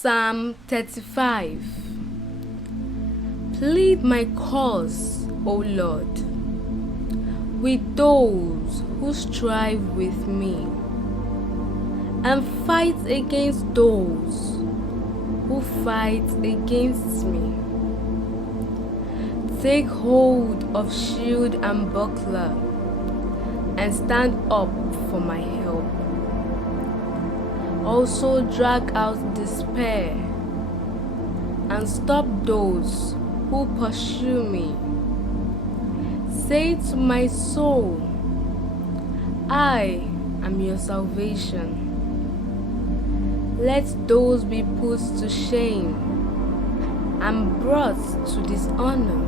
Psalm 35. Plead my cause, O Lord, with those who strive with me, and fight against those who fight against me. Take hold of shield and buckler, and stand up for my help. Also drag out despair, and stop those who pursue me. Say to my soul, I am your salvation. Let those be put to shame and brought to dishonor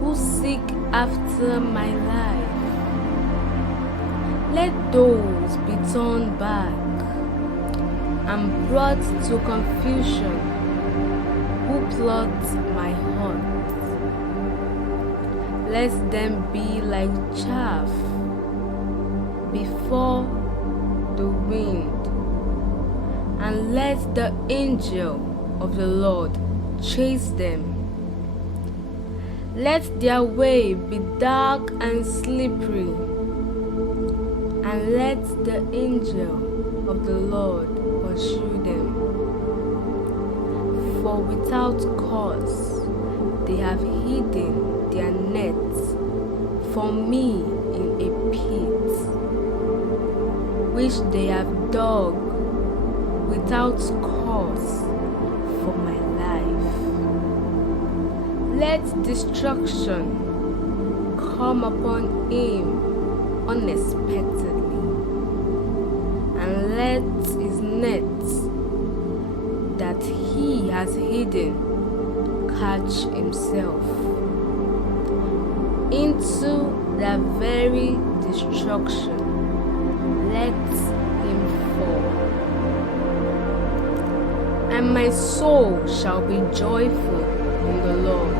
who seek after my life. Let those be turned back and brought to confusion who plot my heart. Let them be like chaff before the wind, and let the angel of the Lord chase them. Let their way be dark and slippery, and let the angel of the Lord pursue them. For without cause they have hidden their nets for me in a pit, which they have dug without cause for my life. Let destruction come upon him unexpectedly, and let his nets that he has hidden catch himself into the very destruction. Let him fall. And my soul shall be joyful in the Lord.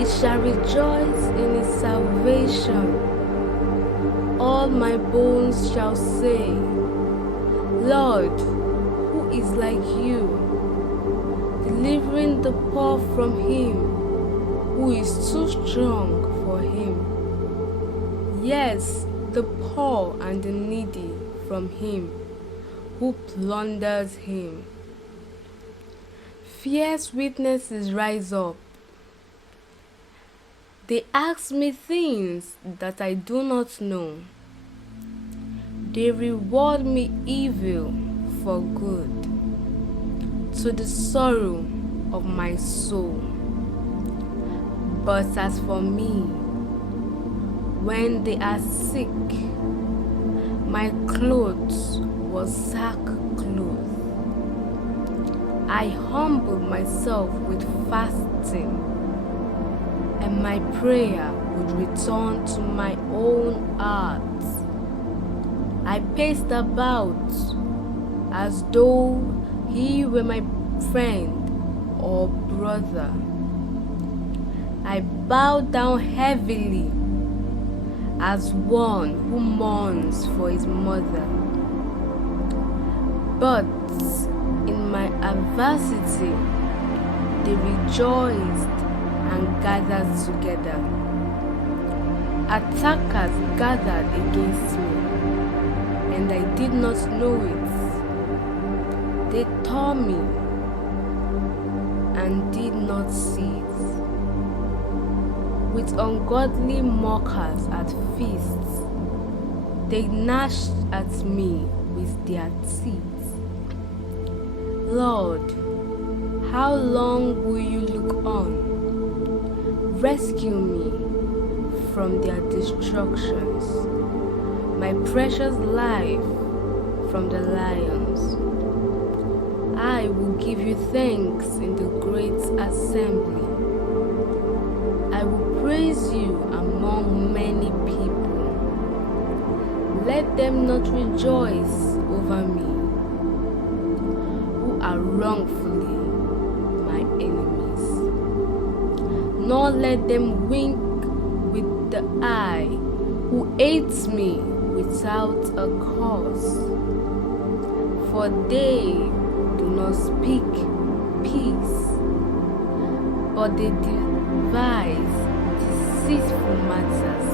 It shall rejoice in his salvation. All my bones shall say, Lord, who is like you, delivering the poor from him who is too strong for him? Yes, the poor and the needy from him who plunders him. Fierce witnesses rise up. They ask me things that I do not know. They reward me evil for good, to the sorrow of my soul. But as for me, when they are sick, my clothes was sackcloth. I humbled myself with fasting, and my prayer would return to my own heart. I paced about as though he were my friend or brother. I bowed down heavily as one who mourns for his mother. But in my adversity, they rejoiced and gathered together. Attackers gathered against me, and I did not know it. They tore me and did not see it. With ungodly mockers at feasts, they gnashed at me with their teeth. Lord, how long will you look on? Rescue me from their destructions, my precious life from the lions. I will give you thanks in the great assembly. I will praise you among many people. Let them not rejoice over me, who are wrongfully my enemies, nor let them wink with the eye who hates me without a cause. For they do not speak peace, but they devise deceitful matters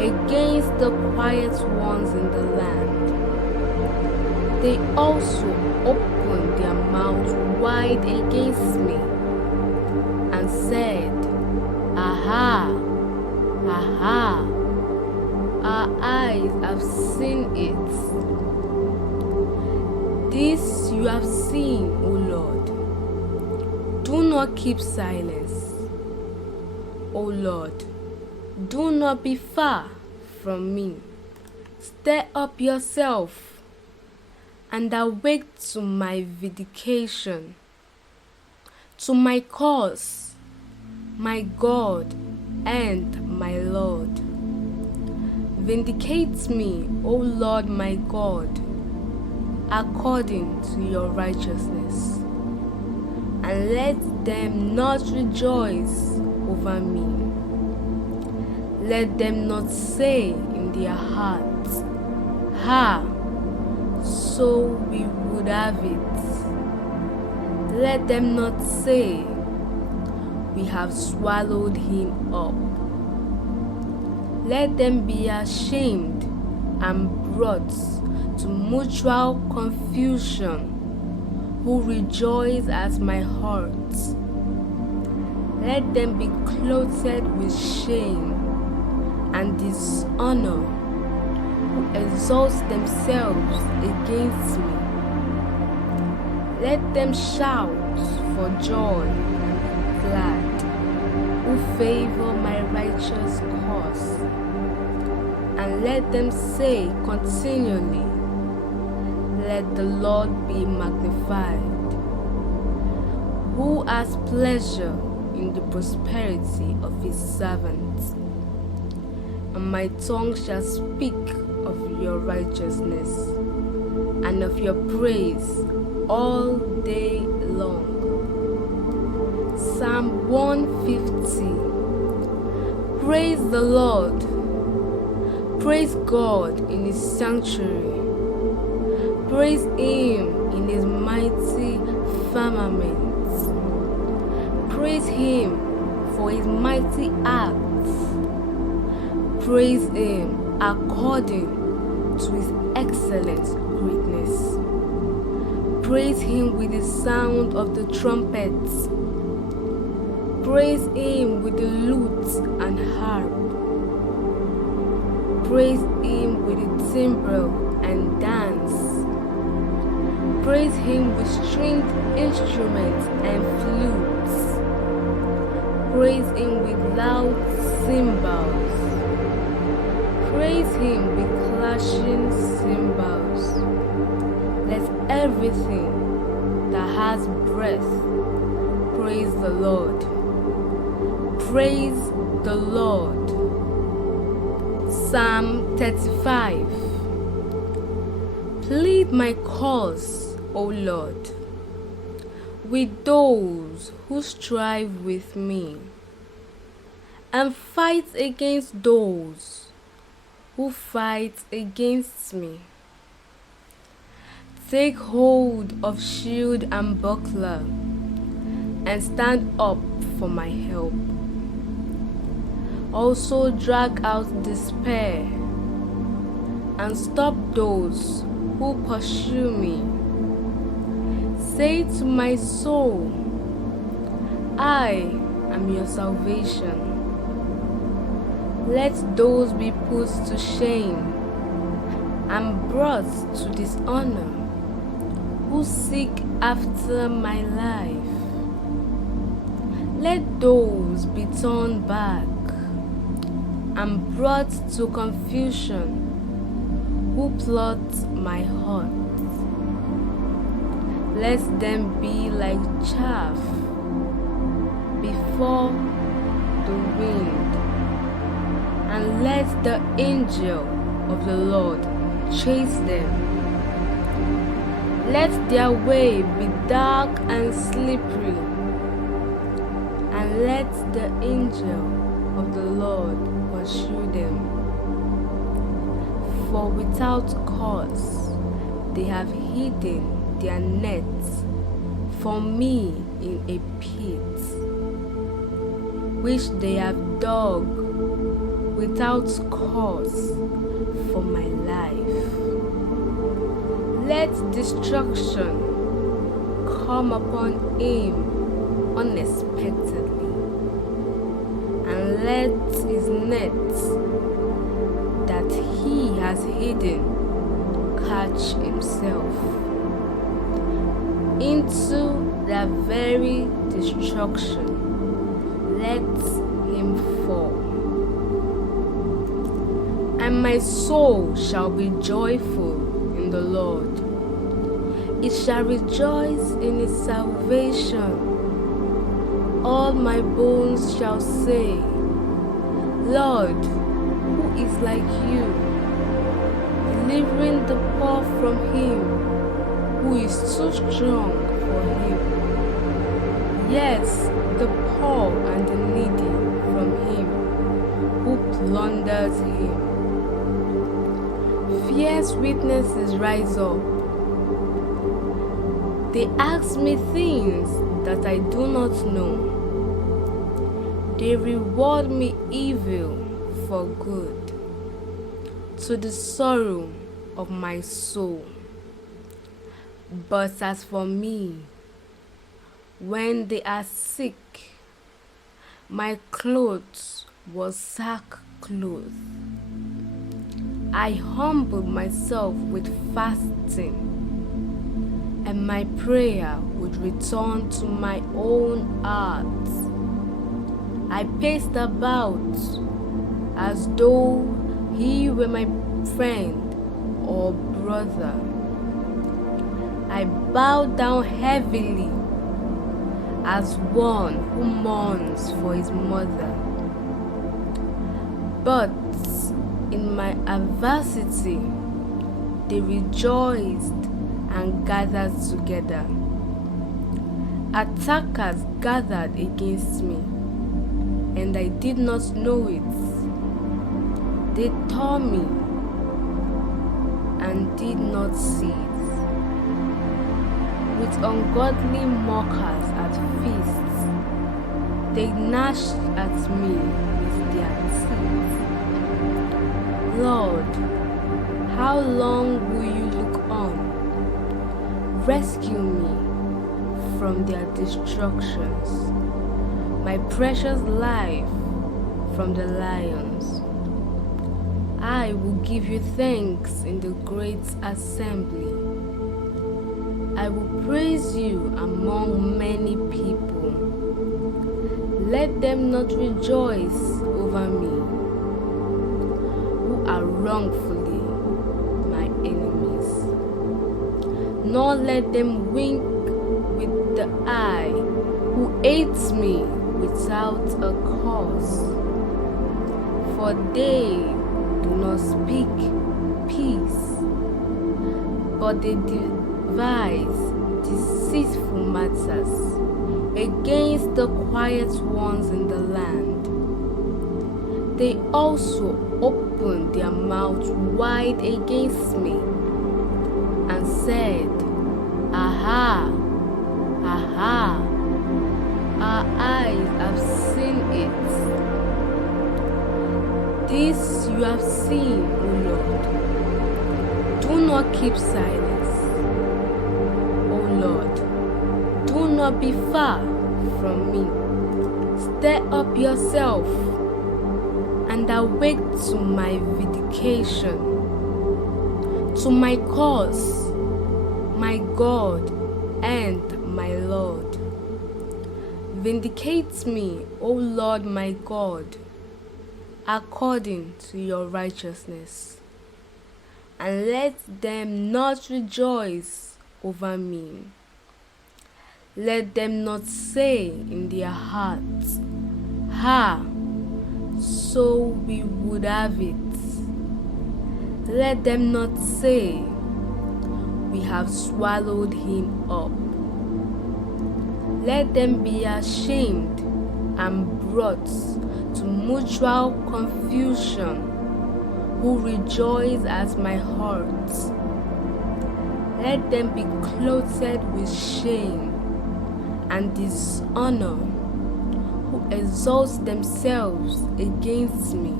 against the quiet ones in the land. They also opened their mouths wide against me and said, Aha, aha, our eyes have seen it. This you have seen, O Lord. Do not keep silence. O Lord, do not be far from me. Stir up yourself and awake to my vindication, to my cause, my God and my Lord. Vindicate me, O Lord my God, according to your righteousness, and let them not rejoice over me. Let them not say in their hearts, Ha, so we would have it. Let them not say, We have swallowed him up. Let them be ashamed and brought to mutual confusion, who rejoice at my hurt. Let them be clothed with shame and dishonor, who exalt themselves against me. Let them shout for joy and be glad, who favor my righteous cause. And let them say continually, Let the Lord be magnified, who has pleasure in the prosperity of his servants. And my tongue shall speak of your righteousness and of your praise all day long. Psalm 150. Praise the Lord. Praise God in his sanctuary. Praise him in his mighty firmament. Praise him for his mighty acts. Praise him according to his excellent greatness. Praise him with the sound of the trumpets. Praise him with the lute and harp. Praise him with the timbrel and dance. Praise him with stringed instruments and flutes. Praise him with loud cymbals. Praise him with clashing cymbals. Let everything that has breath praise the Lord. Praise the Lord. Psalm 35. Plead my cause, O Lord, with those who strive with me, and fight against those who fight against me. Take hold of shield and buckler, and stand up for my help. Also drag out despair, and stop those who pursue me. Say to my soul, I am your salvation. Let those be put to shame and brought to dishonor who seek after my life. Let those be turned back and brought to confusion who plot my heart. Let them be like chaff before the wind, and let the angel of the Lord chase them. Let their way be dark and slippery, and let the angel of the Lord pursue them. For without cause they have hidden their nets for me in a pit, which they have dug without cause for my life. Let destruction come upon him unexpectedly, and let his net that he has hidden catch himself into that very destruction. Let him fall. And my soul shall be joyful in the Lord. It shall rejoice in his salvation. All my bones shall say, Lord, who is like you, delivering the poor from him who is too strong for him. Yes, the poor and the needy from him who plunders him. Fierce witnesses rise up. They ask me things that I do not know. They reward me evil for good, to the sorrow of my soul. But as for me, when they are sick, my clothes was sackcloth. I humbled myself with fasting, and my prayer would return to my own heart. I paced about as though he were my friend or brother. I bowed down heavily as one who mourns for his mother. But in my adversity, they rejoiced and gathered together. Attackers gathered against me, and I did not know it. They tore me and did not see it. With ungodly mockers at feasts, they gnashed at me with their teeth. Lord, how long will you look on? Rescue me from their destructions, my precious life from the lions. I will give you thanks in the great assembly. I will praise you among many people. Let them not rejoice over me, who are wrongfully my enemies. Nor let them wink with the eye, who hates me without a cause. For they do not speak peace, but they devise deceitful matters against the quiet ones in the land. They also opened their mouth wide against me and said, Aha, aha, our eyes have seen it. This you have seen, O Lord. Do not keep silence, O Lord. Do not be far from me. Stir up yourself and awake to my vindication, to my cause, my God and my Lord. Vindicate me, O Lord my God, according to your righteousness, and let them not rejoice over me. Let them not say in their hearts, Ha, so we would have it. Let them not say, We have swallowed him up. Let them be ashamed and brought to mutual confusion, who rejoice at my hurt. Let them be clothed with shame and dishonor, who exalt themselves against me.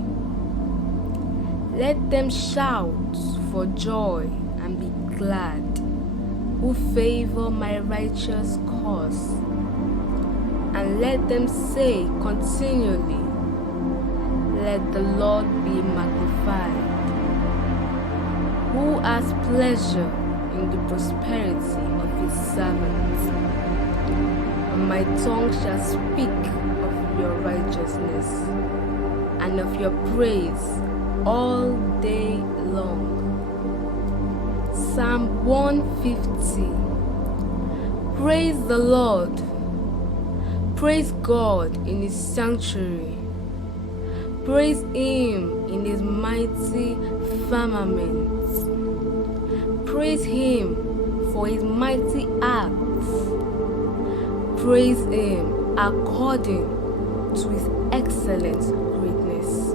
Let them shout for joy and be glad, who favor my righteous cause. And let them say continually, let the Lord be magnified, who has pleasure in the prosperity of his servants. And my tongue shall speak of your righteousness and of your praise all day long. Psalm 150. Praise the Lord. Praise God in his sanctuary. Praise him in his mighty firmament. Praise him for his mighty acts. Praise him according to his excellent greatness.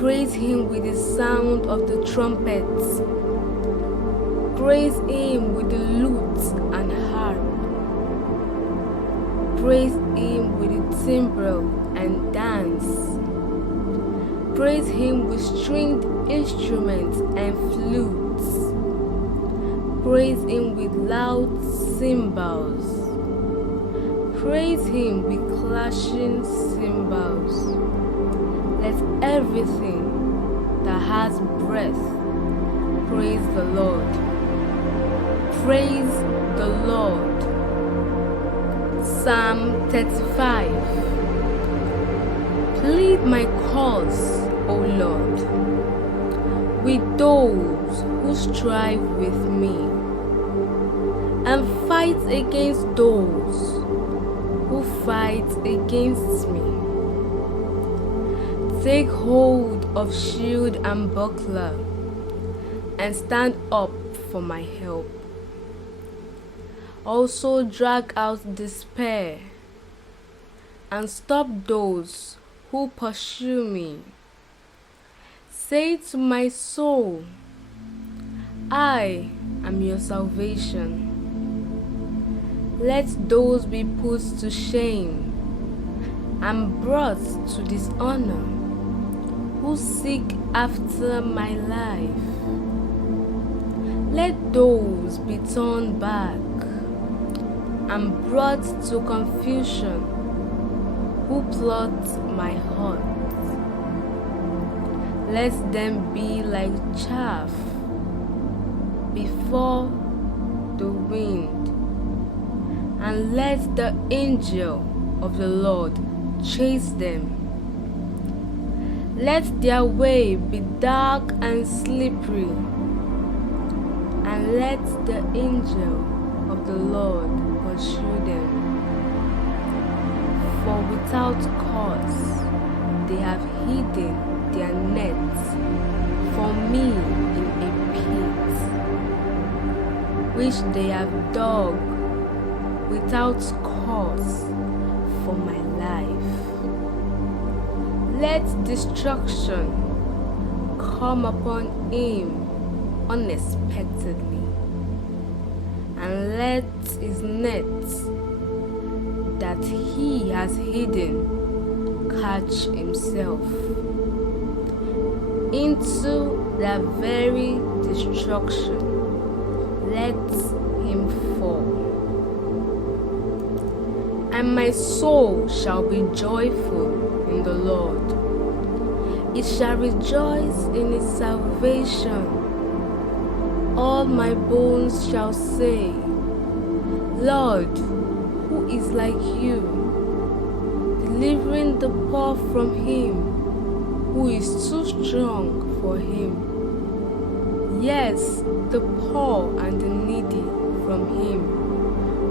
Praise him with the sound of the trumpets. Praise him with the lute and harp. Praise him with the timbrel and dance. Praise him with stringed instruments and flutes. Praise him with loud cymbals. Praise him with clashing cymbals. Let everything that has breath praise the Lord. Praise the Lord. Psalm 35. Plead my cause, O Lord, with those who strive with me, and fight against those who fight against me. Take hold of shield and buckler, and stand up for my help. Also drag out despair, and stop those who pursue me. Say to my soul, I am your salvation. Let those be put to shame and brought to dishonor who seek after my life. Let those be turned back and brought to confusion who plot my heart. Let them be like chaff before the wind, and let the angel of the Lord chase them. Let their way be dark and slippery, and let the angel of the Lord pursue them. For without cause they have hidden their nets for me in a pit, which they have dug without cause for my life. Let destruction come upon him unexpectedly, and let his nets that he has hidden catch himself into that very destruction. Let him fall. And my soul shall be joyful in the Lord. It shall rejoice in its salvation. All my bones shall say, Lord, who is like you, delivering the poor from him who is too strong for him. Yes, the poor and the needy from him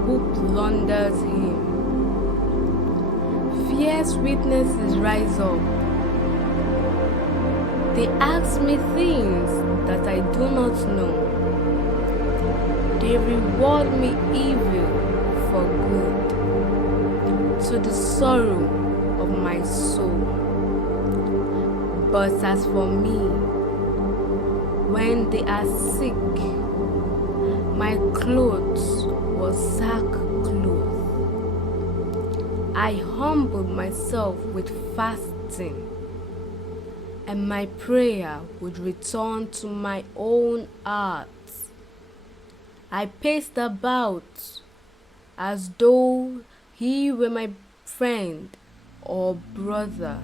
who plunders him. Fierce witnesses rise up. They ask me things that I do not know. They reward me evil for good, to the sorrow of my soul. But as for me, when they are sick, my clothes was sackcloth, I humbled myself with fasting, and my prayer would return to my own heart. I paced about as though he were my friend or brother.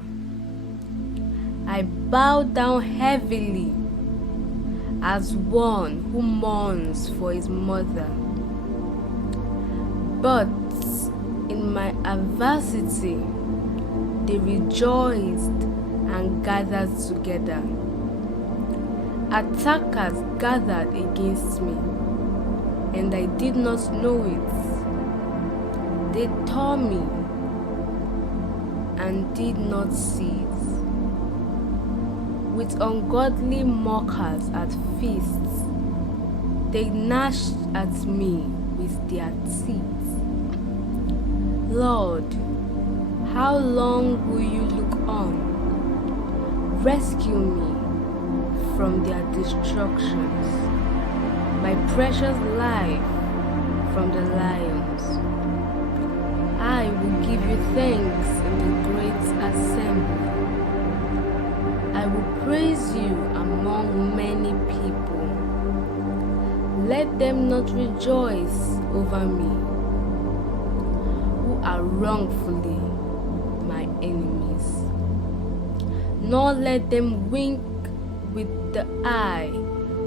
I bowed down heavily as one who mourns for his mother. But in my adversity, they rejoiced and gathered together. Attackers gathered against me, and I did not know it. They tore me and did not see it. With ungodly mockers at feasts, they gnashed at me with their teeth. Lord, how long will you look on? Rescue me from their destructions, my precious life from the lions. I will give you thanks in the great assembly. I will praise you among many people. Let them not rejoice over me, who are wrongfully my enemies. Nor let them wink with the eye,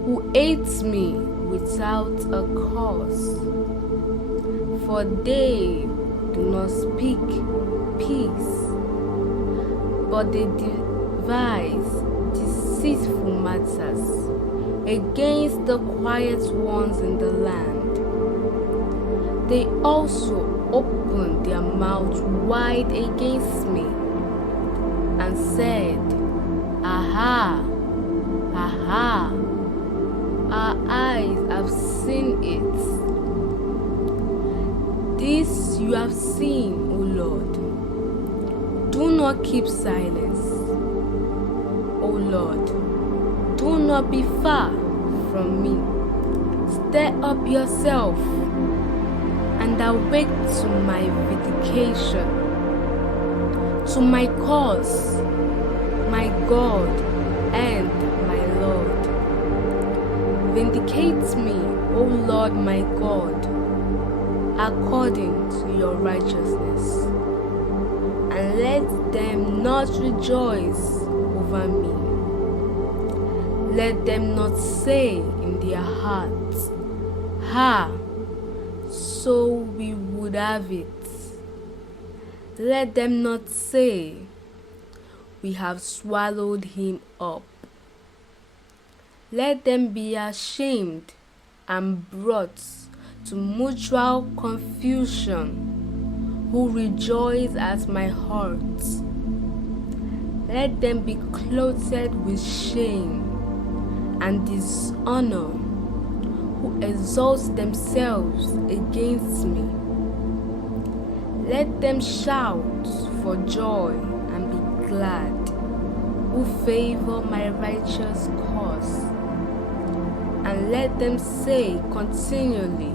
who hates me without a cause. For they do not speak peace, but they devise deceitful matters against the quiet ones in the land. They also opened their mouths wide against me and said, Aha, aha, our eyes have seen it. This you have seen, O Lord. Do not keep silence. O Lord, do not be far from me. Stir up yourself and awake to my vindication, to my cause, my God and my Lord. Vindicate me, O Lord my God, according to your righteousness, and let them not rejoice over me. Let them not say in their hearts, Ha, so we would have it. Let them not say, We have swallowed him up. Let them be ashamed and brought to mutual confusion, who rejoice at my hurt. Let them be clothed with shame and dishonor, who exalt themselves against me. Let them shout for joy and be glad, who favor my righteous cause. And let them say continually,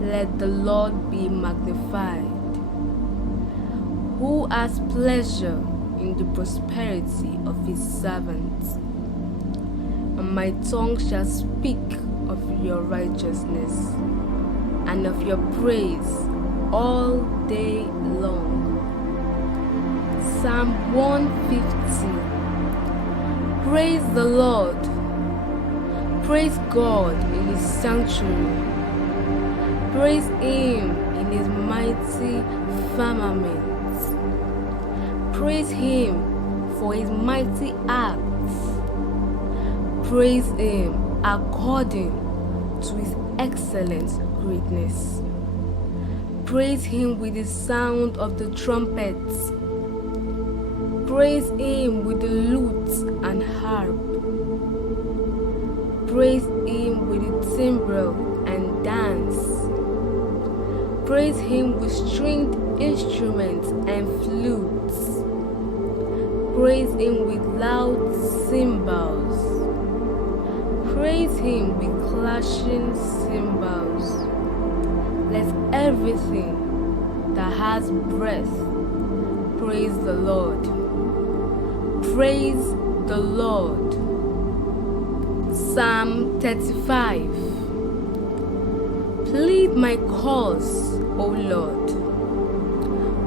Let the Lord be magnified, who has pleasure in the prosperity of his servants. And my tongue shall speak of your righteousness and of your praise all day long. Psalm 150. Praise the Lord. Praise God in his sanctuary. Praise him in his mighty firmament. Praise him for his mighty acts. Praise him according to his excellent greatness. Praise him with the sound of the trumpets. Praise him with the lute and harp. Praise him with the timbrel and dance. Praise him with stringed instruments and flutes. Praise him with loud cymbals. Praise him with clashing cymbals. Let everything that has breath, praise the Lord. Praise the Lord. Psalm 35. Plead my cause, O Lord,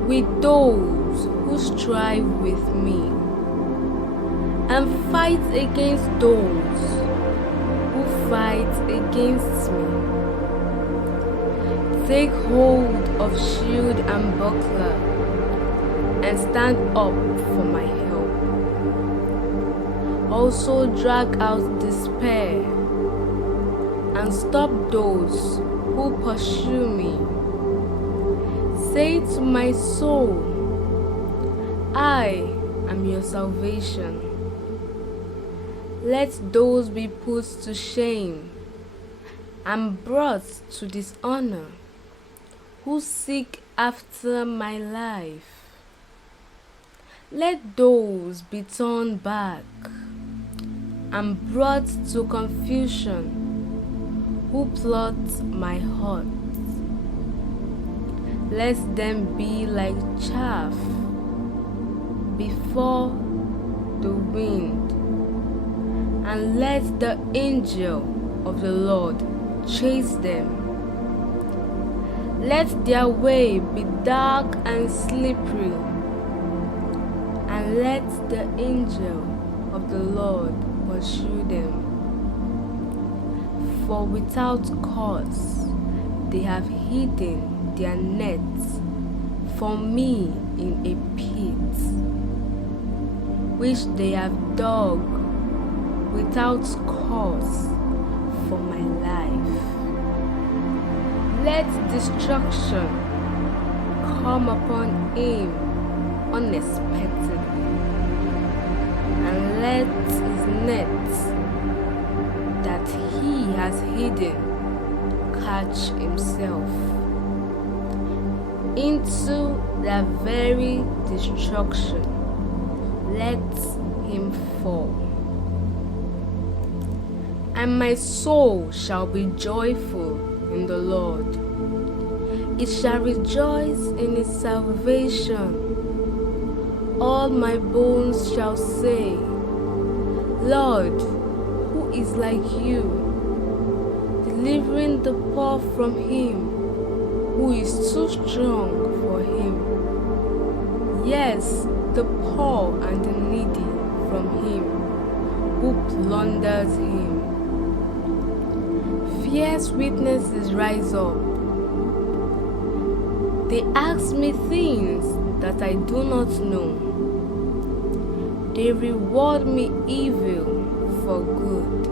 with those who strive with me, and fight against those who fight against me. Take hold of shield and buckler, and stand up for my help. Also drag out despair, and stop those who pursue me. Say to my soul, I am your salvation. Let those be put to shame and brought to dishonor who seek after my life. Let those be turned back and brought to confusion who plot my hurt. Let them be like chaff before the wind, and let the angel of the Lord chase them. Let their way be dark and slippery, and let the angel of the Lord pursue them. For without cause they have hidden their nets for me in a pit, which they have dug without cause for my life. Let destruction come upon him unexpectedly, and let his nets that he has hidden catch himself into their very destruction. Let him fall. And my soul shall be joyful in the Lord. It shall rejoice in its salvation. All my bones shall say, Lord, who is like you, delivering the poor from him who is too strong for him. Yes, the poor and the needy from him who plunders him. Fierce witnesses rise up. They ask me things that I do not know. They reward me evil for good,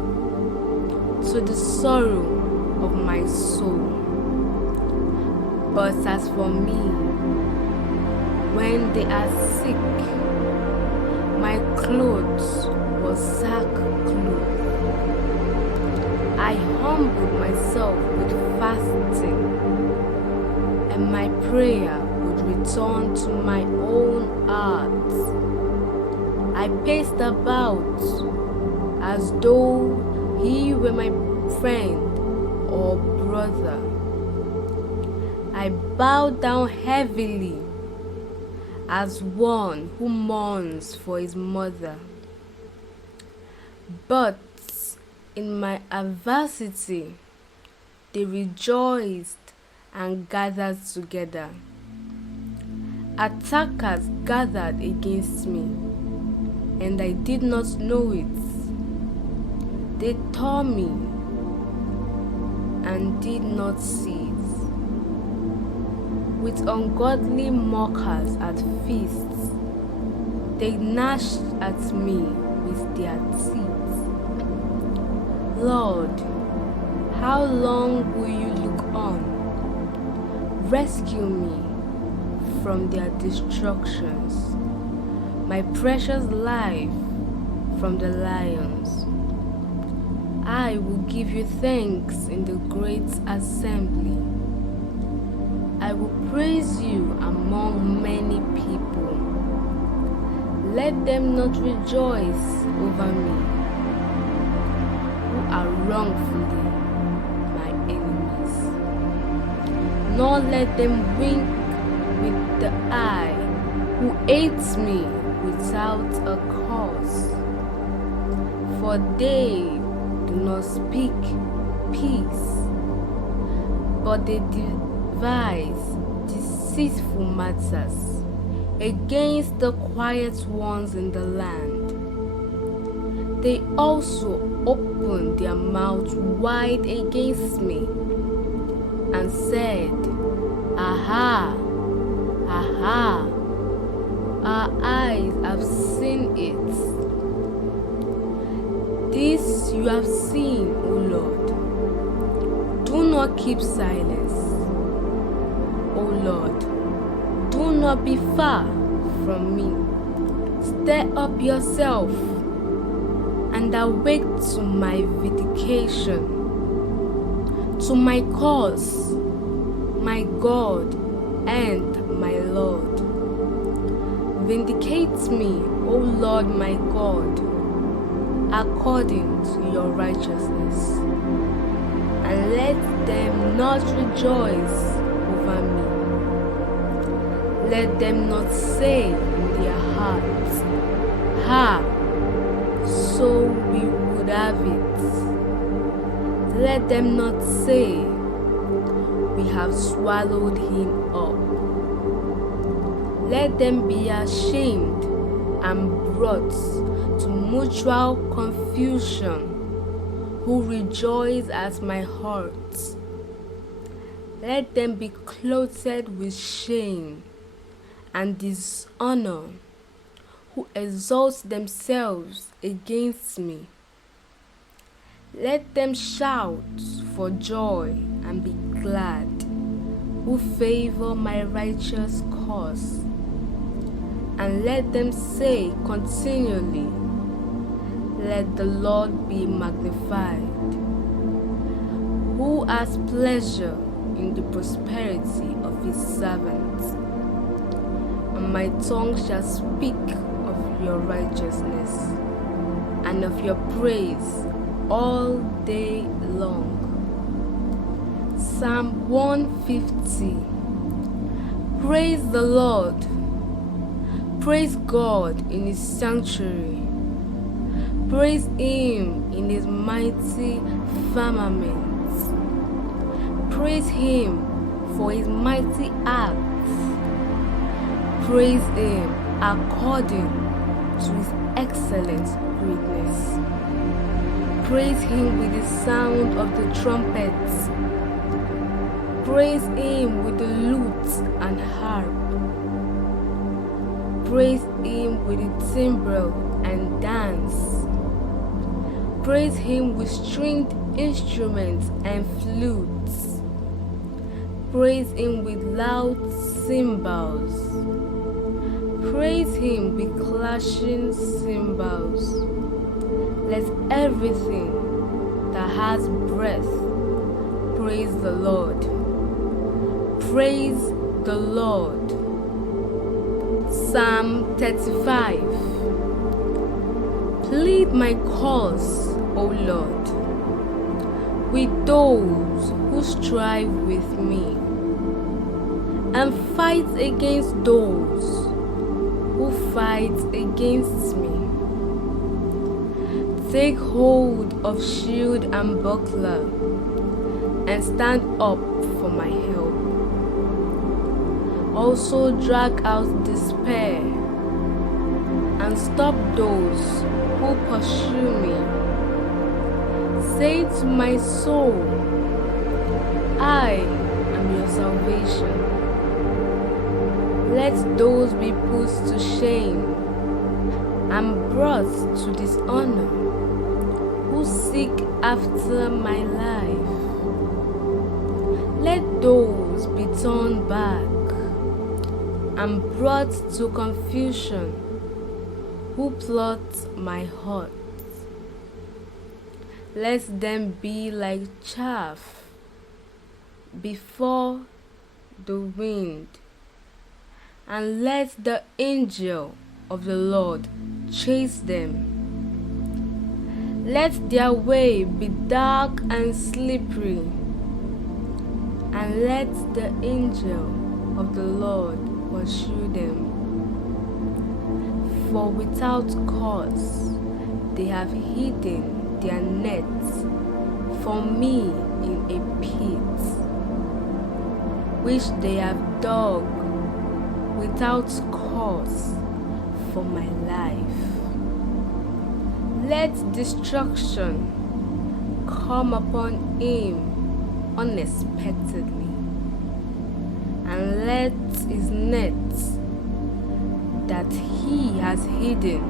to the sorrow of my soul. But as for me, when they are sick, my clothes was sackcloth. I humbled myself with fasting, and my prayer would return to my own heart. I paced about as though he were my friend or brother. I bowed down heavily as one who mourns for his mother. But in my adversity, they rejoiced and gathered together. Attackers gathered against me, and I did not know it. They tore me and did not cease. With ungodly mockers at feasts, they gnashed at me with their teeth. Lord, how long will you look on? Rescue me from their destructions, my precious life from the lions. I will give you thanks in the great assembly. I will praise you among many people. Let them not rejoice over me, who are wrongfully my enemies, nor let them wink with the eye, who hates me without a cause. For they do not speak peace, but they devise deceitful matters against the quiet ones in the land. They also opened their mouth wide against me and said, Aha, aha, our eyes have seen it. This you have seen, O Lord. Do not keep silence, O Lord. Do not be far from me. Stir up yourself and awake to my vindication, to my cause, my God and my Lord. Vindicate me, O Lord my God, according to your righteousness, and let them not rejoice over me. Let them not say in their hearts, Ha, so we would have it. Let them not say, We have swallowed him up. Let them be ashamed and brought to mutual confusion, who rejoice at my hurt. Let them be clothed with shame and dishonor, who exalt themselves against me. Let them shout for joy and be glad, who favor my righteous cause. And let them say continually, Let the Lord be magnified, who has pleasure in the prosperity of his servants. And my tongue shall speak of your righteousness and of your praise all day long. Psalm 150. Praise the Lord. Praise God in his sanctuary. Praise him in his mighty firmament. Praise him for his mighty acts. Praise him according to his excellent greatness. Praise him with the sound of the trumpets. Praise him with the lute and harp. Praise him with the timbrel and dance. Praise him with stringed instruments and flutes. Praise him with loud cymbals. Praise him with clashing cymbals. Let everything that has breath praise the Lord. Praise the Lord. Psalm 35. Plead my cause, O Lord, with those who strive with me, and fight against those who fight against me. Take hold of shield and buckler, and stand up for my help. Also drag out despair, and stop those who pursue me. Say to my soul, I am your salvation. Let those be put to shame and brought to dishonor who seek after my life. Let those be turned back and brought to confusion who plot my heart. Let them be like chaff before the wind, and let the angel of the Lord chase them. Let their way be dark and slippery, and let the angel of the Lord pursue them. For without cause they have hidden their nets for me in a pit, which they have dug without cause for my life. Let destruction come upon him unexpectedly, and let his nets that he has hidden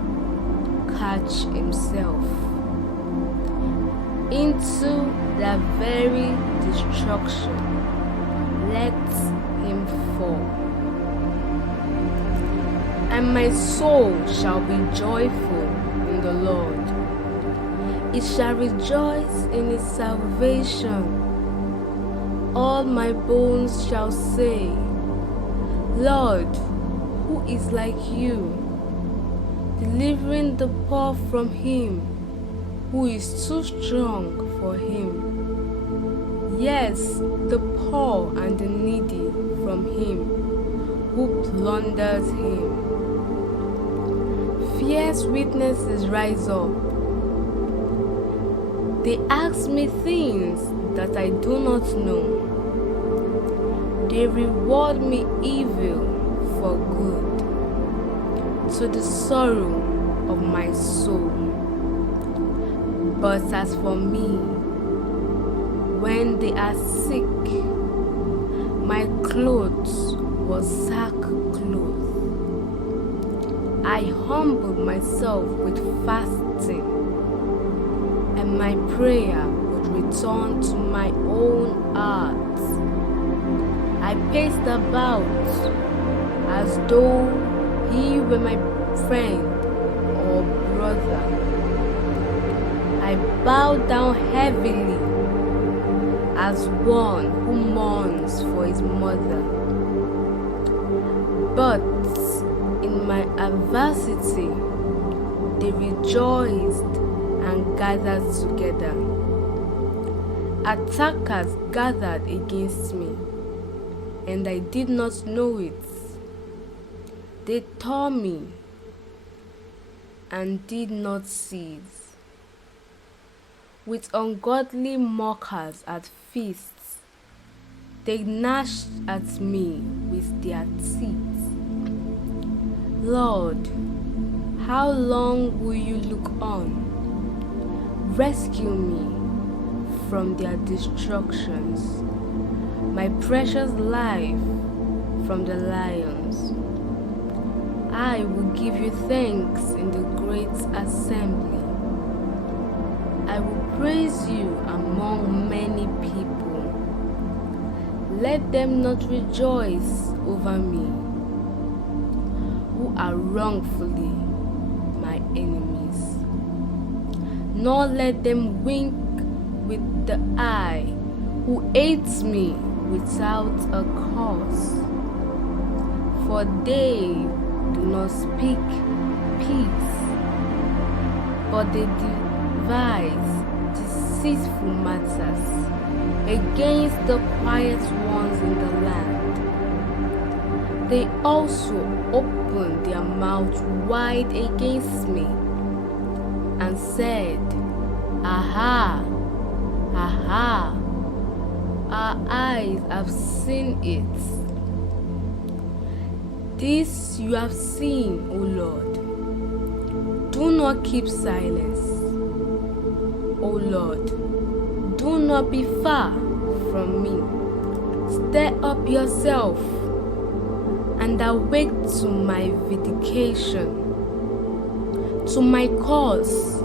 catch himself into the very destruction. Let him fall. And my soul shall be joyful in the Lord. It shall rejoice in his salvation. All my bones shall say, Lord, who is like you, delivering the poor from him who is too strong for him. Yes, the poor and the needy from him who plunders him. Fierce witnesses rise up. They ask me things that I do not know. They reward me evil for good, to the sorrow of my soul. But as for me, when they are sick, my clothes was sackcloth. I humbled myself with fasting, and my prayer would return to my own heart. I paced about as though he were my friend or brother. I bowed down heavily as one who mourns for his mother. But in my adversity, they rejoiced and gathered together. Attackers gathered against me, and I did not know it. They tore me and did not cease. With ungodly mockers at feasts, they gnashed at me with their teeth. Lord, how long will you look on? Rescue me from their destructions, my precious life from the lions. I will give you thanks in the great assembly. I will praise you among many people. Let them not rejoice over me, who are wrongfully my enemies. Nor let them wink with the eye, who hates me without a cause. For they do not speak peace, but they devise deceitful matters against the quiet ones in the land. They also opened their mouth wide against me and said, Aha, aha, our eyes have seen it. This you have seen, O Lord. Do not keep silence, O Lord. Do not be far from me. Stir up yourself and awake to my vindication, to my cause,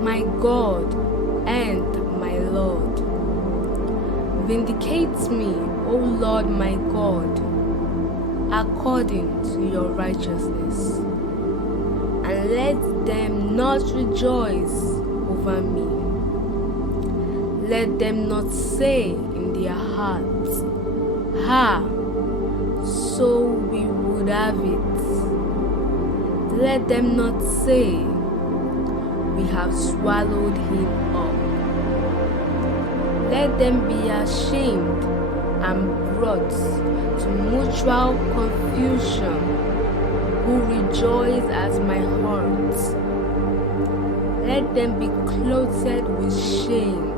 my God and my Lord. Vindicate me, O Lord my God, according to your righteousness, and let them not rejoice over me. Let them not say in their hearts, Ha, so we would have it. Let them not say, We have swallowed him up. Let them be ashamed am brought to mutual confusion, who rejoice at my hurt. Let them be clothed with shame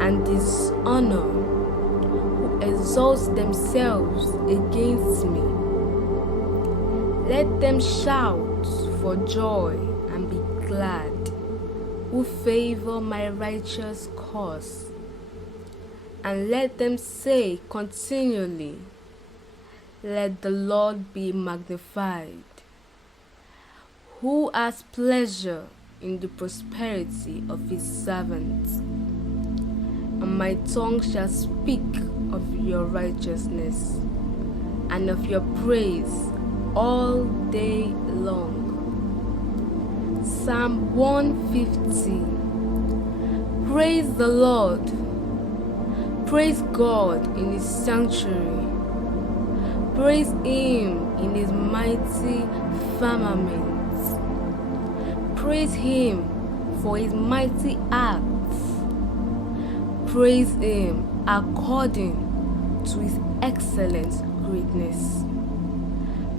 and dishonor, who exalt themselves against me. Let them shout for joy and be glad, who favor my righteous cause. And let them say continually, let the Lord be magnified, who has pleasure in the prosperity of his servants. And my tongue shall speak of your righteousness and of your praise all day long. Psalm 150. Praise the Lord. Praise God in his sanctuary. Praise him in his mighty firmament. Praise him for his mighty acts. Praise him according to his excellent greatness.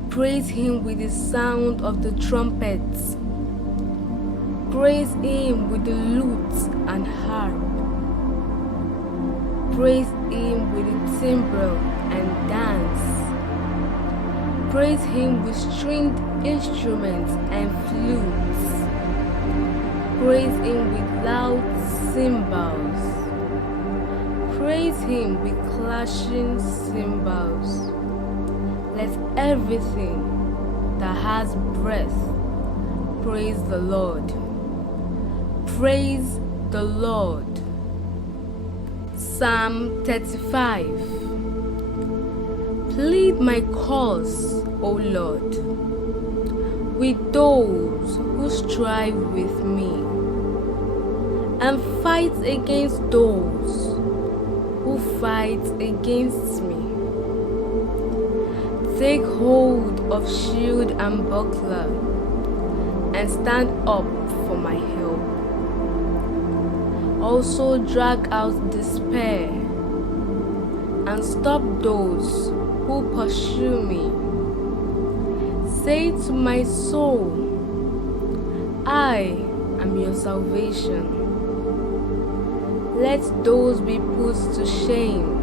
Praise him with the sound of the trumpets. Praise him with the lute and harp. Praise him with the timbrel and dance. Praise him with stringed instruments and flutes. Praise him with loud cymbals. Praise him with clashing cymbals. Let everything that has breath praise the Lord. Praise the Lord. Psalm 35. Plead my cause, O Lord, with those who strive with me, and fight against those who fight against me. Take hold of shield and buckler, and stand up for my help. Also drag out despair, and stop those who pursue me. Say to my soul, I am your salvation. Let those be put to shame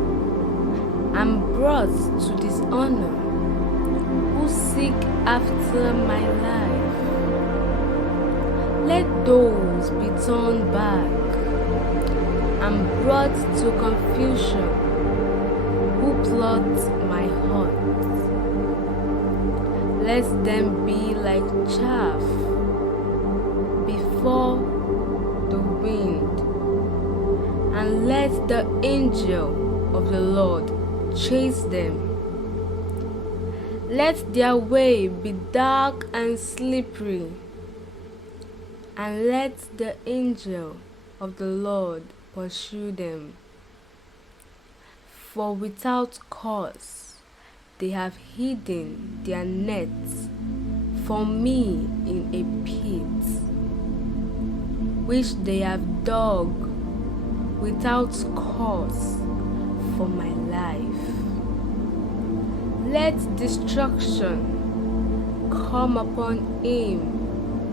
and brought to dishonor who seek after my life. Let those be turned back and brought to confusion who plot my heart. Let them be like chaff before the wind, and let the angel of the Lord chase them. Let their way be dark and slippery, and let the angel of the Lord pursue them. For without cause they have hidden their nets for me in a pit, which they have dug without cause for my life. Let destruction come upon him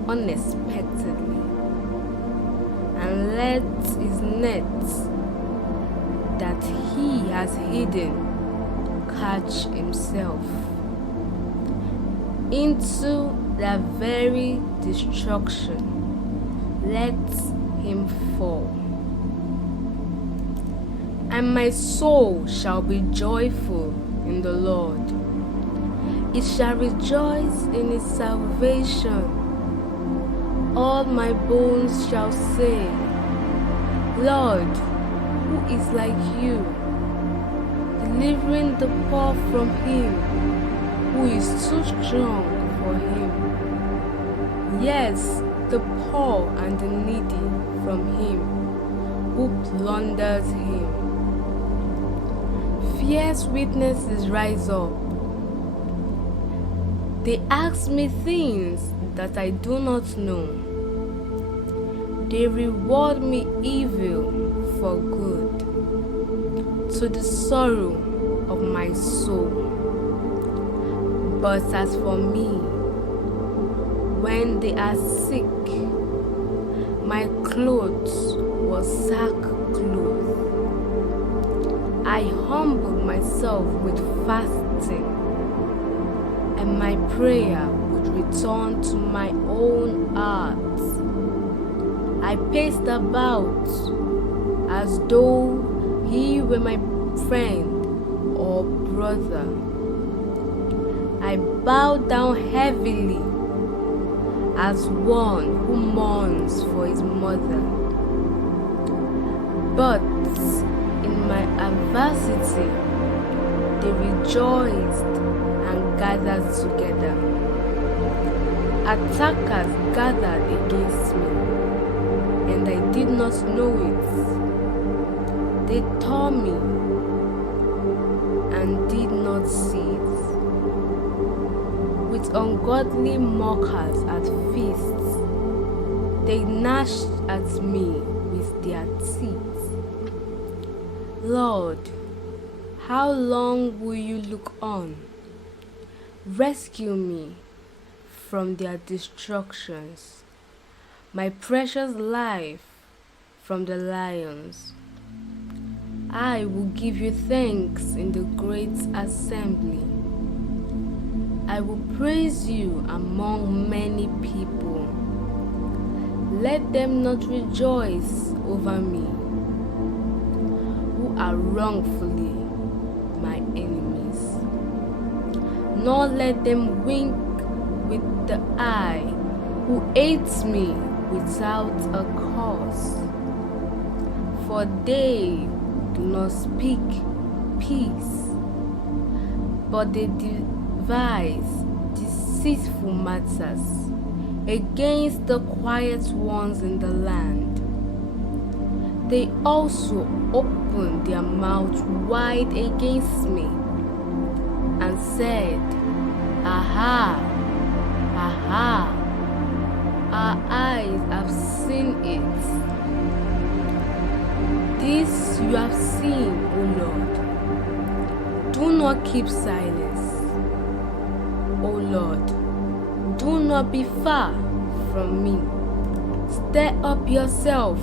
unexpectedly, and let his nets that he has hidden catch himself into that very destruction. Let him fall. And my soul shall be joyful in the Lord. It shall rejoice in its salvation. All my bones shall say, Lord, who is like you, delivering the poor from him who is too strong for him. Yes, the poor and the needy from him who plunders him. Fierce witnesses rise up. They ask me things that I do not know. They reward me evil for good, to the sorrow of my soul. But as for me, when they are sick, my clothes was sackcloth. I humbled myself with fasting, and my prayer would return to my own heart. I paced about as though he were my friend or brother. I bowed down heavily as one who mourns for his mother. But in my adversity, they rejoiced and gathered together. Attackers gathered against me, and I did not know it. They tore me and did not see it. With ungodly mockers at feasts, they gnashed at me with their teeth. Lord, how long will you look on? Rescue me from their destructions, my precious life from the lions. I will give you thanks in the great assembly. I will praise you among many people. Let them not rejoice over me, who are wrongfully my enemies. Nor let them wink with the eye, who hates me without a cause. For they do not speak peace, but they devise deceitful matters against the quiet ones in the land. They also opened their mouth wide against me and said, Aha, aha, our eyes have seen it. This you have seen, O Lord. Do not keep silence. O Lord, do not be far from me. Stir up yourself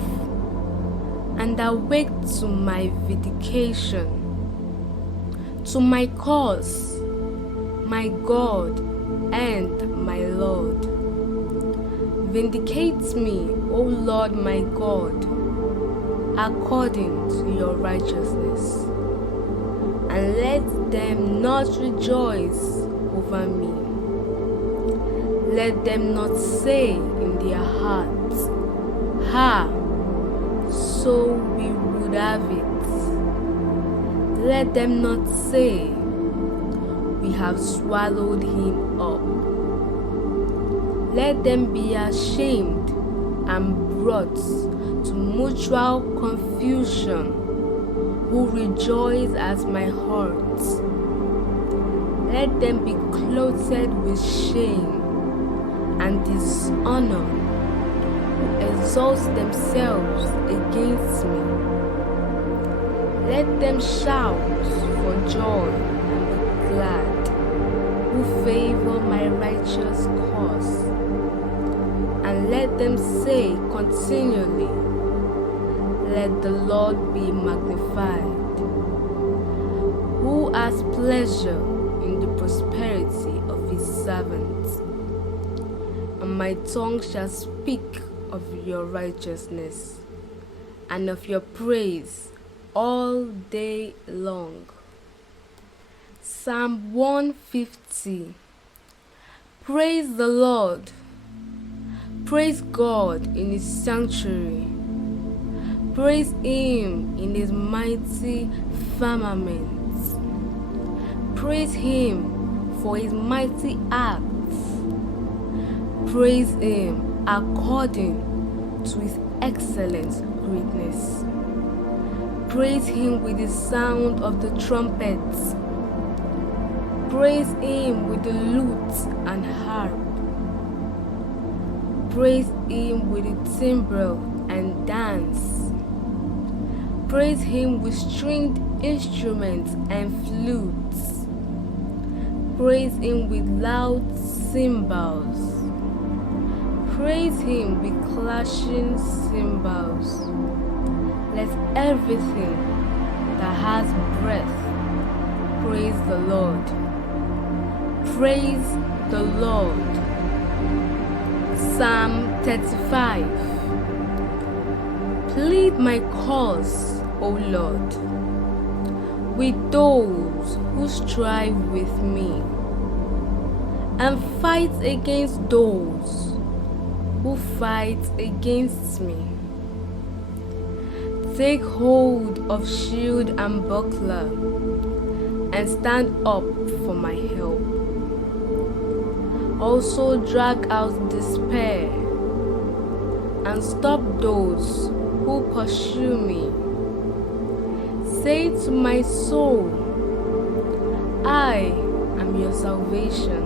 and awake to my vindication, to my cause, my God and my Lord. Vindicate me, O Lord my God, according to your righteousness, and let them not rejoice over me. Let them not say in their hearts, Ha, so we would have it. Let them not say, We have swallowed him up. Let them be ashamed and brought to mutual confusion, who rejoice at my hurt. Let them be clothed with shame and dishonor, who exalt themselves against me. Let them shout for joy and be glad, who favor my righteous cause. And let them say continually, Let the Lord be magnified, who has pleasure in the prosperity of his servants. And my tongue shall speak of your righteousness and of your praise all day long. Psalm 150. Praise the Lord. Praise God in his sanctuary. Praise him in his mighty firmament. Praise him for his mighty acts. Praise him according to his excellent greatness. Praise him with the sound of the trumpets. Praise him with the lute and harp. Praise him with the timbrel and dance. Praise him with stringed instruments and flutes. Praise him with loud cymbals. Praise him with clashing cymbals. Let everything that has breath praise the Lord. Praise the Lord. Psalm 35. Plead my cause, O Lord, with those who strive with me, and fight against those who fight against me. Take hold of shield and buckler, and stand up for my help. Also drag out despair, and stop those who pursue me. Say to my soul, I am your salvation.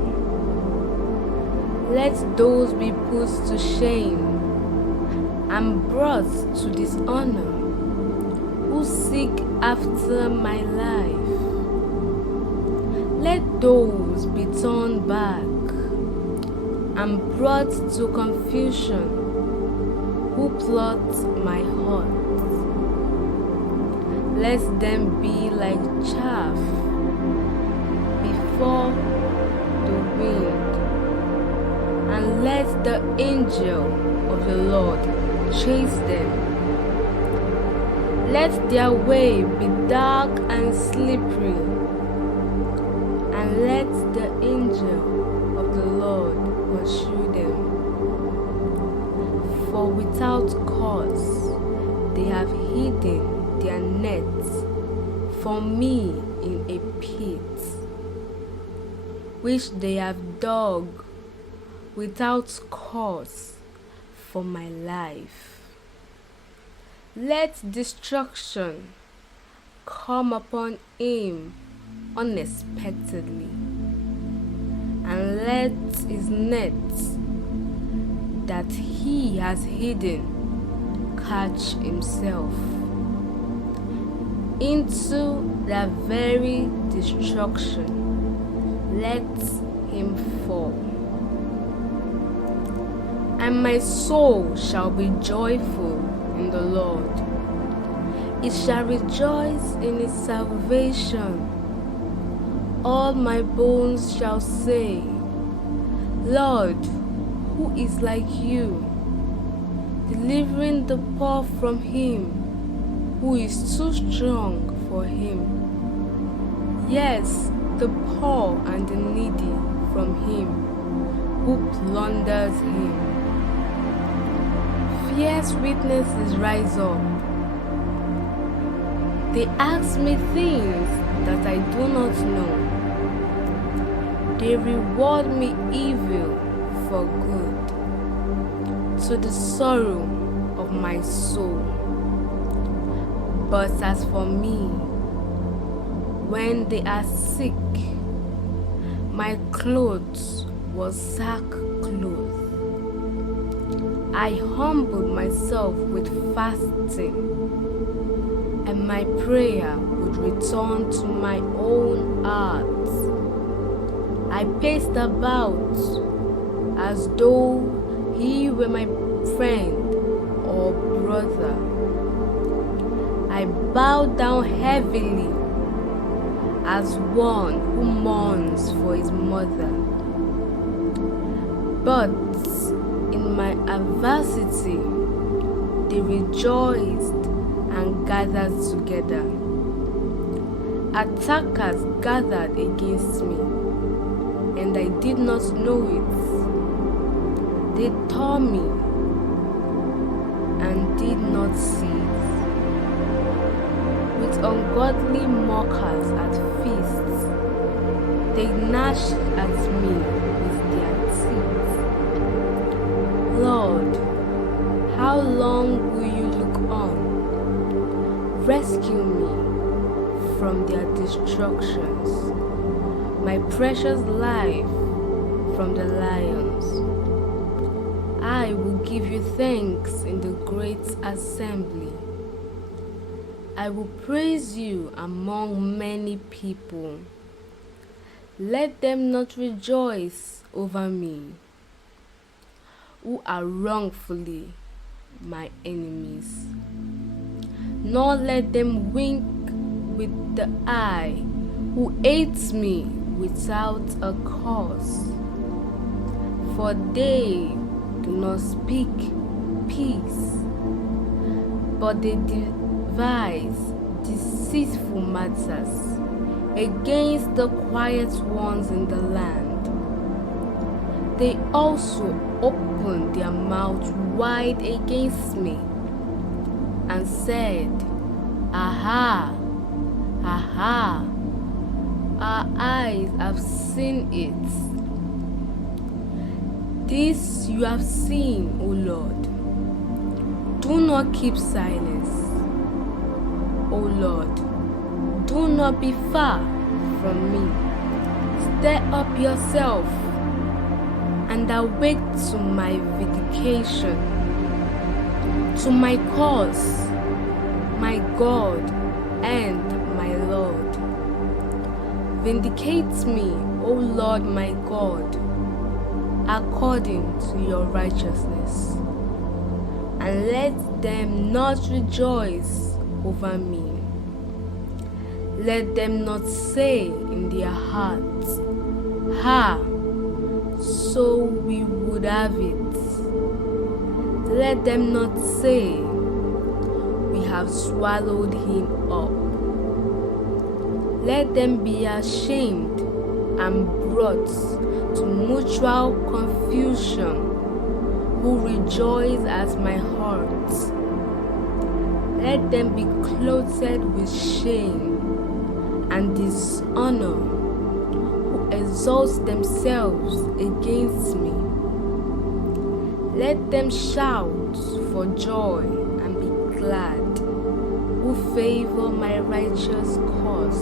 Let those be put to shame and brought to dishonor who seek after my life. Let those be turned back and brought to confusion who plot my heart. Let them be like chaff before the wind, and let the angel of the Lord chase them. Let their way be dark and slippery, and let the angel of the Lord pursue them. For without cause they have hidden their nets for me in a pit, which they have dug without cause for my life. Let destruction come upon him unexpectedly, and let his nets that he has hidden catch himself into that very destruction. Let him fall. And my soul shall be joyful in the Lord. It shall rejoice in its salvation. All my bones shall say, Lord, who is like you, delivering the poor from him who is too strong for him. Yes, the poor and the needy from him who plunders him. Fierce witnesses rise up. They ask me things that I do not know. They reward me evil for good, to the sorrow of my soul. But as for me, when they are sick, my clothes was sackcloth. I humbled myself with fasting, and my prayer would return to my own heart. I paced about as though he were my friend or brother. I bowed down heavily as one who mourns for his mother. But in my adversity, they rejoiced and gathered together. Attackers gathered against me, and I did not know it. They tore me and did not cease. With ungodly mockers at feasts, they gnashed at me with their teeth. Lord, how long will you look on? Rescue me from their destructions, my precious life from the lions. I will give you thanks in the great assembly. I will praise you among many people. Let them not rejoice over me, who are wrongfully my enemies. Nor let them wink with the eye, who hates me without a cause. For they do not speak peace, but they devise deceitful matters against the quiet ones in the land. They also opened their mouth wide against me and said, Aha, aha, our eyes have seen it. This you have seen, O Lord. Do not keep silence, O Lord. Do not be far from me. Stir up yourself and awake to my vindication, to my cause, my God and my Lord. Vindicate me, O Lord my God, according to your righteousness, and let them not rejoice over me. Let them not say in their hearts, Ha, so we would have it. Let them not say, We have swallowed him up. Let them be ashamed and brought to mutual confusion, who rejoice at my heart. Let them be clothed with shame and dishonor, who exalt themselves against me. Let them shout for joy and be glad, who favor my righteous cause.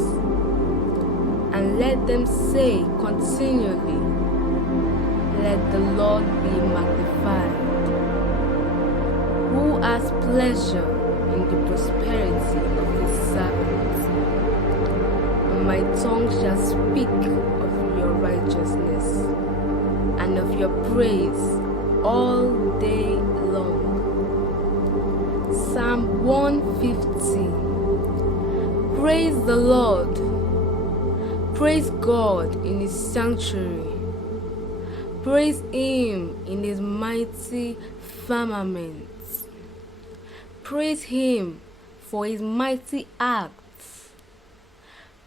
And let them say continually, Let the Lord be magnified, who has pleasure in the prosperity of his servants. And my tongue shall speak of your righteousness and of your praise all day long. Psalm 150. Praise the Lord. Praise God in his sanctuary. Praise him in his mighty firmament. Praise him for his mighty acts.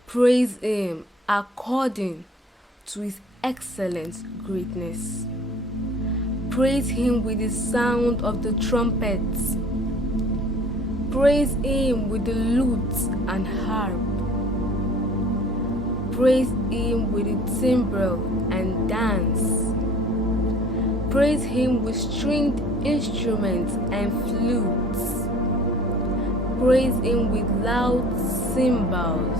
Praise him according to his excellent greatness. Praise him with the sound of the trumpets. Praise him with the lute and harp. Praise him with the timbrel and dance. Praise him with stringed instruments and flutes. Praise him with loud cymbals.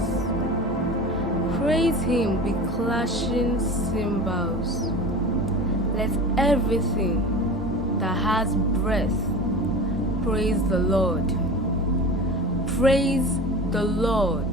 Praise him with clashing cymbals. Let everything that has breath praise the Lord. Praise the Lord.